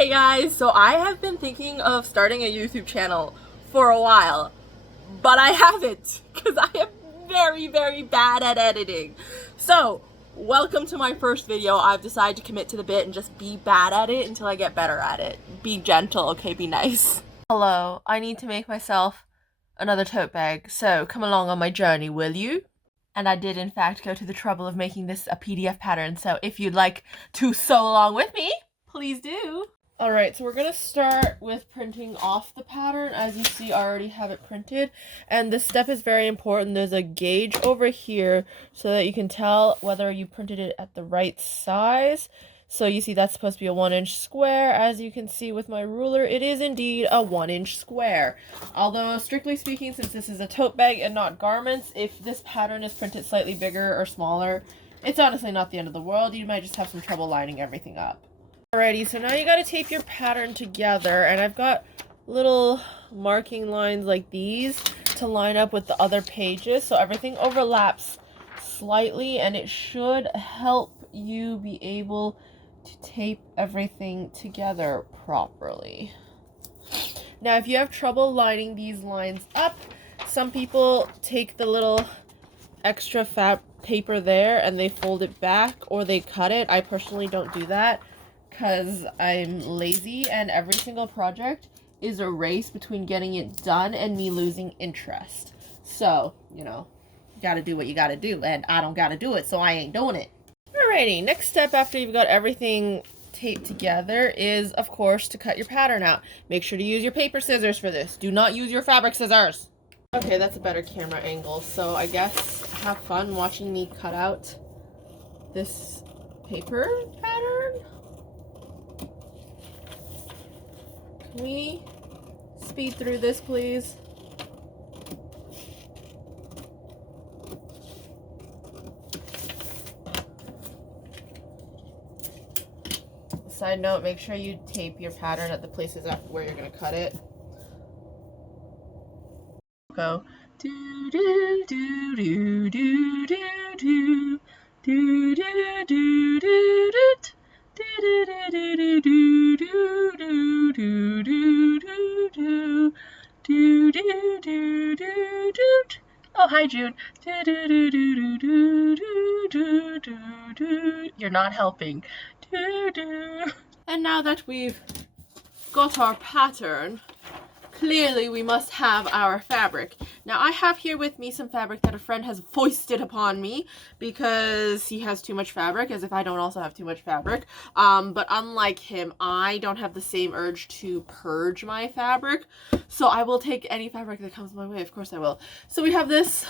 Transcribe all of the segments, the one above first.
Hey guys, so I have been thinking of starting a YouTube channel for a while, but I haven't because I am very bad at editing. So, welcome to my first video. I've decided to commit to the bit and just be bad at it until I get better at it. Be gentle, okay? Be nice. Hello, I need to make myself another tote bag, so come along on my journey, will you? And I did in fact go to the trouble of making this a PDF pattern, so if you'd like to sew along with me, please do. Alright, so we're going to start with printing off the pattern. As you see, I already have it printed. And this step is very important. There's a gauge over here so that you can tell whether you printed it at the right size. So you see that's supposed to be a 1-inch square. As you can see with my ruler, it is indeed a 1-inch square. Although, strictly speaking, since this is a tote bag and not garments, if this pattern is printed slightly bigger or smaller, it's honestly not the end of the world. You might just have some trouble lining everything up. Alrighty, so now you gotta tape your pattern together, and I've got little marking lines like these to line up with the other pages, so everything overlaps slightly, and it should help you be able to tape everything together properly. Now, if you have trouble lining these lines up, some people take the little extra fab paper there and they fold it back, or they cut it. I personally don't do that, because I'm lazy and every single project is a race between getting it done and me losing interest. So, you know, you gotta do what you gotta do, and I don't gotta do it, so I ain't doing it. Alrighty, next step after you've got everything taped together is, of course, to cut your pattern out. Make sure to use your paper scissors for this. Do not use your fabric scissors. Okay, that's a better camera angle, so I guess have fun watching me cut out this paper pattern. Can we speed through this, please? Side note, make sure you tape your pattern at the places where you're going to cut it. Go. Do do do do do do do do do do do do. Oh, hi, June. You're not helping. And now that we've got our pattern, clearly we must have our fabric. Now I have here with me some fabric that a friend has foisted upon me because he has too much fabric, as if I don't also have too much fabric. But unlike him, I don't have the same urge to purge my fabric. So I will take any fabric that comes my way, of course I will. So we have this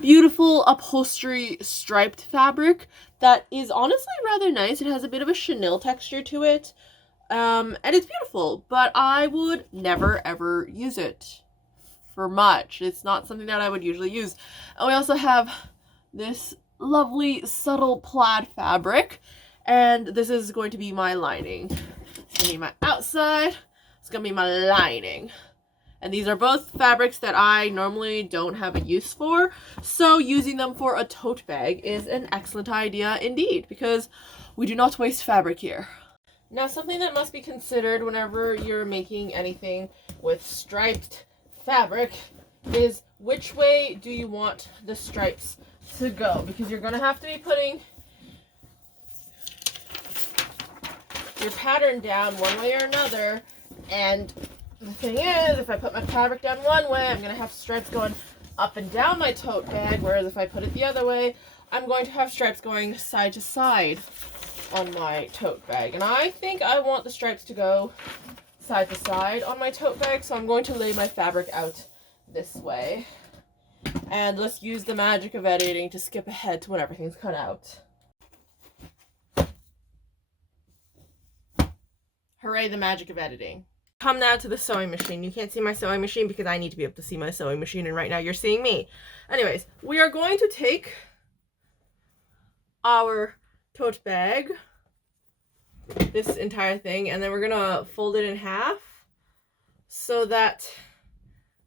beautiful upholstery striped fabric that is honestly rather nice. It has a bit of a chenille texture to it. And it's beautiful, but I would never ever use it for much. It's not something that I would usually use. And we also have this lovely subtle plaid fabric, and this is going to be my lining. It's going to be my outside, it's going to be my lining. And these are both fabrics that I normally don't have a use for, so using them for a tote bag is an excellent idea indeed, because we do not waste fabric here. Now, something that must be considered whenever you're making anything with striped fabric is which way do you want the stripes to go, because you're going to have to be putting your pattern down one way or another, and the thing is, if I put my fabric down one way, I'm going to have stripes going up and down my tote bag, whereas if I put it the other way, I'm going to have stripes going side to side on my tote bag. And I think I want the stripes to go side to side on my tote bag, so I'm going to lay my fabric out this way. And let's use the magic of editing to skip ahead to when everything's cut out. Hooray, the magic of editing. Come now to the sewing machine. You can't see my sewing machine because I need to be able to see my sewing machine, and right now you're seeing me. Anyways, we are going to take our tote bag, this entire thing, and then we're gonna fold it in half so that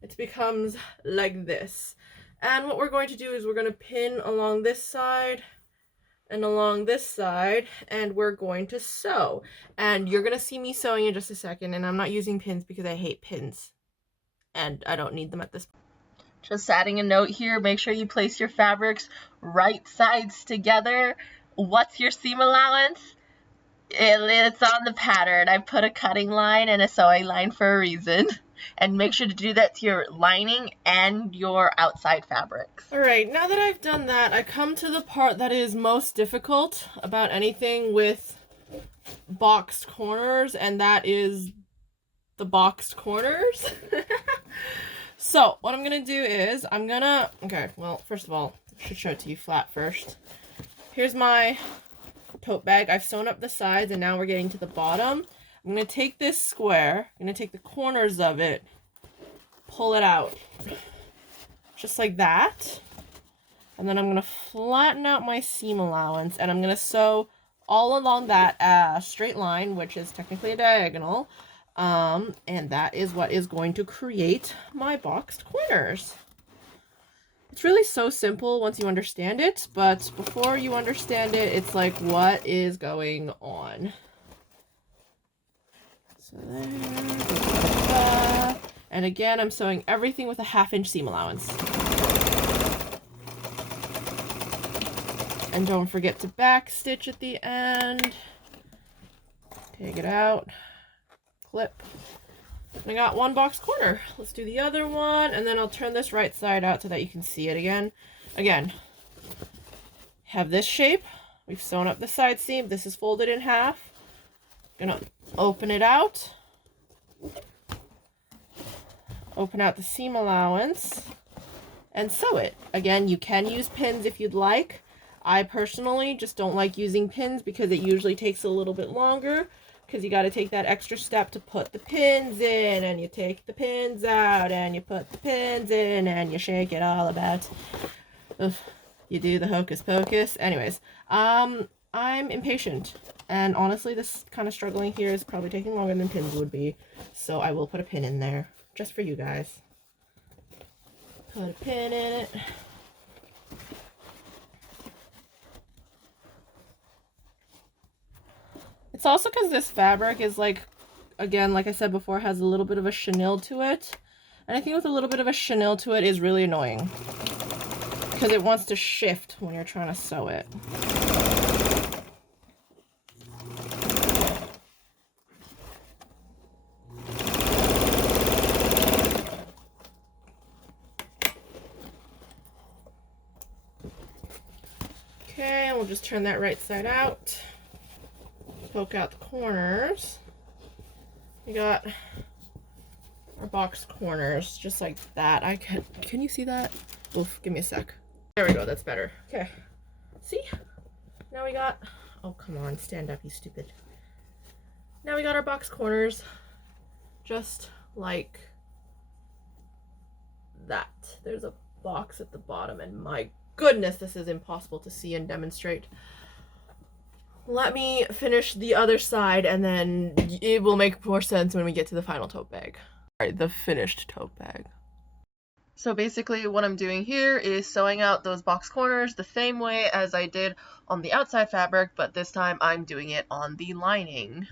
it becomes like this. And what we're going to do is we're going to pin along this side and along this side, and we're going to sew. And you're gonna see me sewing in just a second, and I'm not using pins because I hate pins and I don't need them at this point. Just adding a note here, make sure you place your fabrics right sides together. What's your seam allowance? It's on the pattern. I put a cutting line and a sewing line for a reason. And make sure to do that to your lining and your outside fabrics. Alright, now that I've done that, I come to the part that is most difficult about anything with boxed corners, and that is the boxed corners. So, what I'm gonna do is, okay, well, first of all, I should show it to you flat first. Here's my tote bag. I've sewn up the sides, and now we're getting to the bottom. I'm gonna take this square, I'm gonna take the corners of it, pull it out, just like that. And then I'm gonna flatten out my seam allowance, and I'm gonna sew all along that straight line, which is technically a diagonal. And that is what is going to create my boxed corners. It's really so simple once you understand it, but before you understand it, it's like, what is going on? So there, and again, I'm sewing everything with a 1/2 inch seam allowance. And don't forget to back stitch at the end. Take it out. Clip. I got one box corner. Let's do the other one, and then I'll turn this right side out so that you can see it again. Again, have this shape. We've sewn up the side seam. This is folded in half. Gonna open it out. Open out the seam allowance and sew it. Again, you can use pins if you'd like. I personally just don't like using pins because it usually takes a little bit longer, because you got to take that extra step to put the pins in, and you take the pins out, and you put the pins in, and you shake it all about. Ugh, you do the hocus pocus. Anyways, I'm impatient, and honestly, this kind of struggling here is probably taking longer than pins would be, so I will put a pin in there, just for you guys. Put a pin in it. It's also because this fabric is like, again, like I said before, has a little bit of a chenille to it. And I think with a little bit of a chenille to it is really annoying, because it wants to shift when you're trying to sew it. Okay, we'll just turn that right side out. Poke out the corners. We got our box corners just like that. Can you see that? Oof, give me a sec. There we go, that's better. Okay, see? Now we got, oh come on, stand up, you stupid. Now we got our box corners just like that. There's a box at the bottom, and my goodness, this is impossible to see and demonstrate. Let me finish the other side, and then it will make more sense when we get to the final tote bag. Alright, the finished tote bag. So basically what I'm doing here is sewing out those box corners the same way as I did on the outside fabric, but this time I'm doing it on the lining.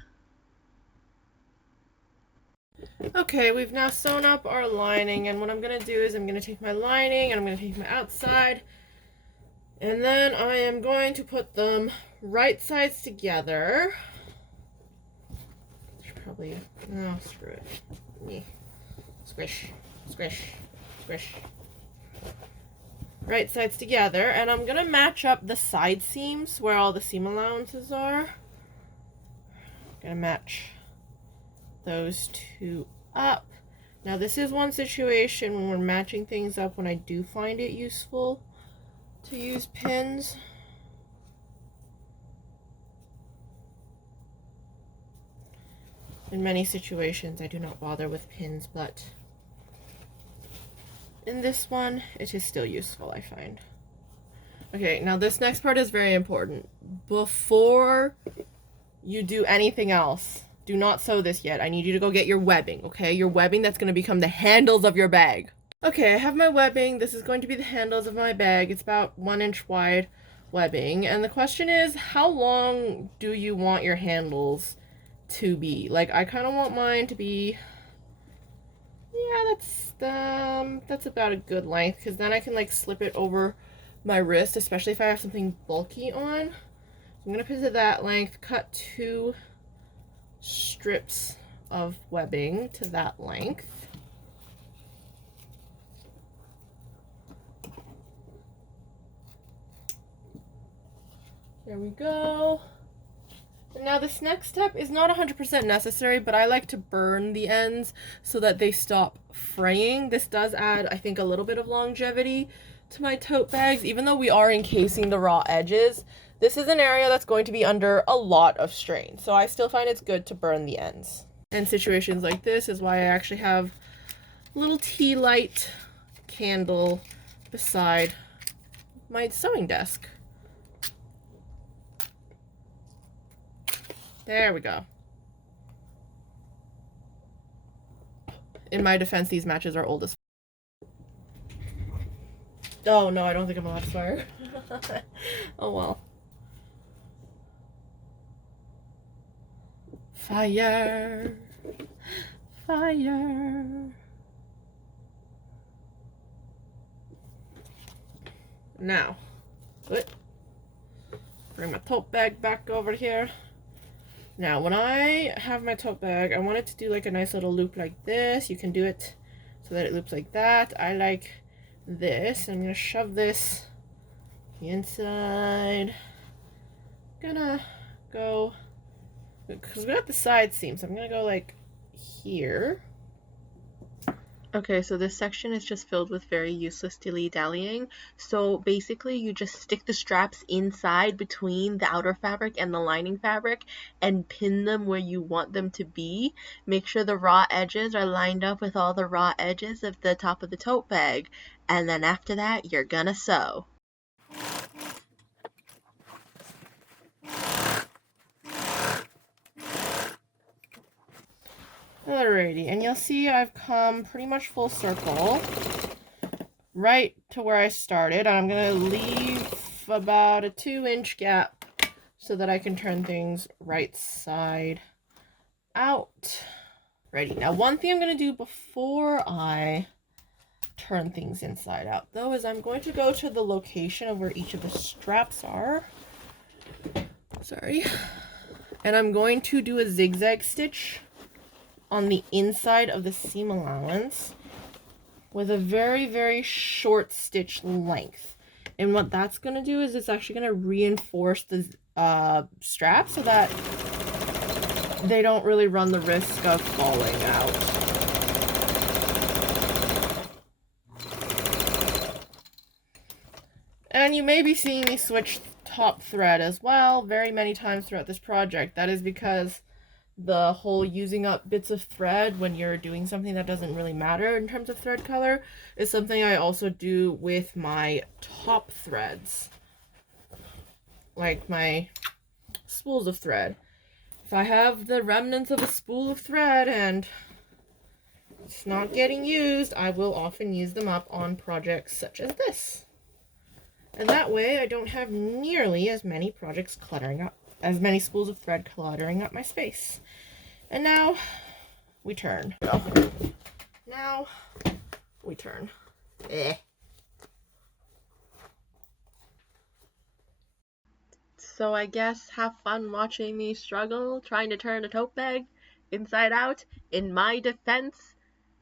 Okay, we've now sewn up our lining, and what I'm going to do is I'm going to take my lining and I'm going to take my outside, and then I am going to put them right sides together. Probably, no, screw it. Yeah. Squish, squish, squish. Right sides together, and I'm gonna match up the side seams where all the seam allowances are. Gonna match those two up. Now this is one situation when we're matching things up when I do find it useful to use pins. In many situations I do not bother with pins, but in this one it is still useful, I find. Okay, now this next part is very important. Before you do anything else, do not sew this yet. I need you to go get your webbing, okay? Your webbing that's going to become the handles of your bag. Okay, I have my webbing. This is going to be the handles of my bag. It's about 1 inch wide. webbing. And the question is, how long do you want your handles to be? Like, I kind of want mine to be, yeah, that's about a good length, because then I can like slip it over my wrist, especially if I have something bulky on. I'm gonna put it to that length, cut 2 strips of webbing to that length. There we go. And now this next step is not 100% necessary, but I like to burn the ends so that they stop fraying. This does add, I think, a little bit of longevity to my tote bags, even though we are encasing the raw edges. This is an area that's going to be under a lot of strain, so I still find it's good to burn the ends. And situations like this is why I actually have a little tea light candle beside my sewing desk. There we go. In my defense, these matches are old as oh no, I don't think I'm allowed to swear. Oh well. Fire. Fire. Now, bring my tote bag back over here. Now, when I have my tote bag, I want it to do like a nice little loop like this. You can do it so that it loops like that. I like this. I'm gonna shove this inside. Gonna go, because we got the side seam, so I'm gonna go like here. Okay, so this section is just filled with very useless dilly-dallying. So basically you just stick the straps inside between the outer fabric and the lining fabric and pin them where you want them to be. Make sure the raw edges are lined up with all the raw edges of the top of the tote bag. And then after that, you're gonna sew. Alrighty, and you'll see I've come pretty much full circle right to where I started. I'm gonna leave about a 2-inch gap so that I can turn things right side out. Ready. Now, one thing I'm gonna do before I turn things inside out, though, is I'm going to go to the location of where each of the straps are. Sorry. And I'm going to do a zigzag stitch on the inside of the seam allowance with a very, very short stitch length. And what that's going to do is it's actually going to reinforce the strap so that they don't really run the risk of falling out. And you may be seeing me switch top thread as well very many times throughout this project. That is because the whole using up bits of thread when you're doing something that doesn't really matter in terms of thread color is something I also do with my top threads, like my spools of thread. If I have the remnants of a spool of thread and it's not getting used, I will often use them up on projects such as this. And that way I don't have nearly as many projects cluttering up, as many spools of thread cluttering up my space. And now we turn. Now we turn. So I guess have fun watching me struggle trying to turn a tote bag inside out. In my defense,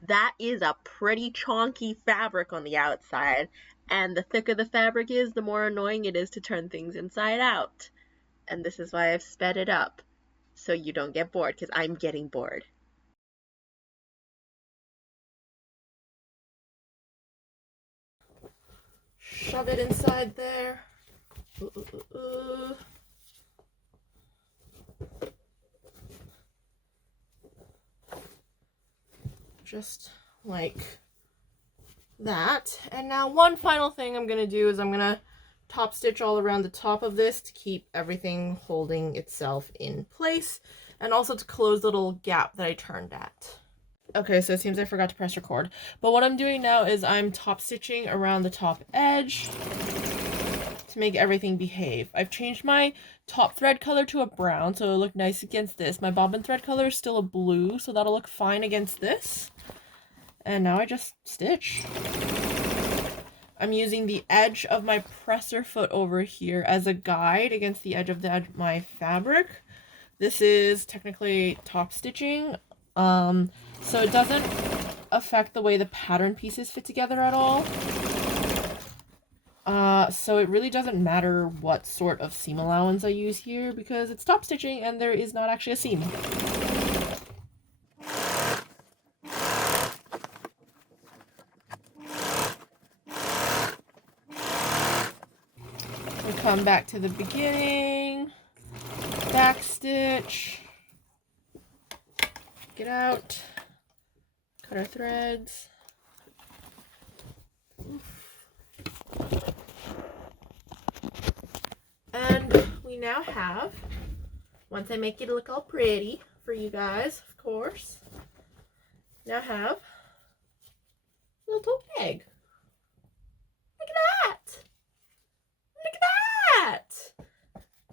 that is a pretty chonky fabric on the outside, and the thicker the fabric is, the more annoying it is to turn things inside out. And this is why I've sped it up, so you don't get bored, because I'm getting bored. Shove it inside there. Just like that. And now one final thing I'm going to do is I'm going to top stitch all around the top of this to keep everything holding itself in place, and also to close the little gap that I turned at. Okay, so it seems I forgot to press record, but what I'm doing now is I'm top stitching around the top edge to make everything behave. I've changed my top thread color to a brown, so it'll look nice against this. My bobbin thread color is still a blue, so that'll look fine against this. And now I just stitch. I'm using the edge of my presser foot over here as a guide against the edge of my fabric. This is technically top stitching, so it doesn't affect the way the pattern pieces fit together at all. So it really doesn't matter what sort of seam allowance I use here because it's top stitching and there is not actually a seam. We come back to the beginning, back stitch, get out, cut our threads. And we now have, once I make it look all pretty for you guys, of course, now have a little tote bag. Look at that! Look at that!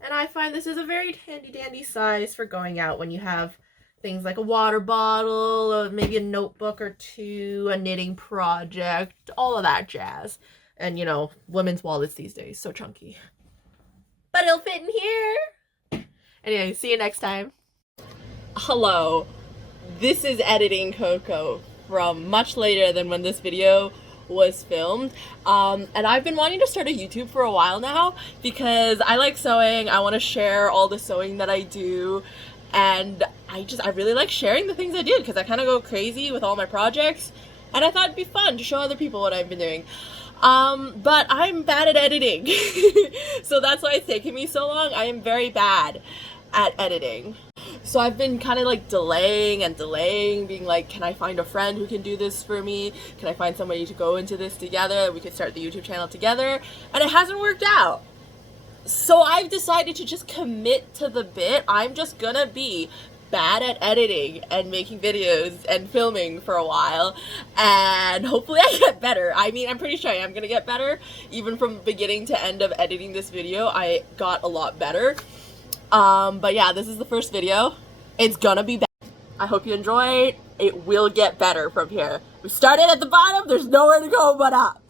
And I find this is a very handy dandy size for going out when you have things like a water bottle, or maybe a notebook or two, a knitting project, all of that jazz. And you know, women's wallets these days, so chunky. But it'll fit in here. Anyway, see you next time. Hello, this is editing Coco from much later than when this video was filmed. And I've been wanting to start a YouTube for a while now because I like sewing. I want to share all the sewing that I do. And I really like sharing the things I do because I kind of go crazy with all my projects. And I thought it'd be fun to show other people what I've been doing. But I'm bad at editing. So that's why it's taken me so long. I am very bad at editing. So I've been kind of like delaying and delaying, being like, can I find a friend who can do this for me? Can I find somebody to go into this together? We could start the YouTube channel together. And it hasn't worked out. So I've decided to just commit to the bit. I'm just gonna be bad at editing and making videos and filming for a while, and hopefully I get better. I mean, I'm pretty sure I am gonna get better. Even from beginning to end of editing this video, I got a lot better. But yeah, this is the first video. It's gonna be better. I hope you enjoyed. It will get better from here. We started at the bottom, there's nowhere to go but up.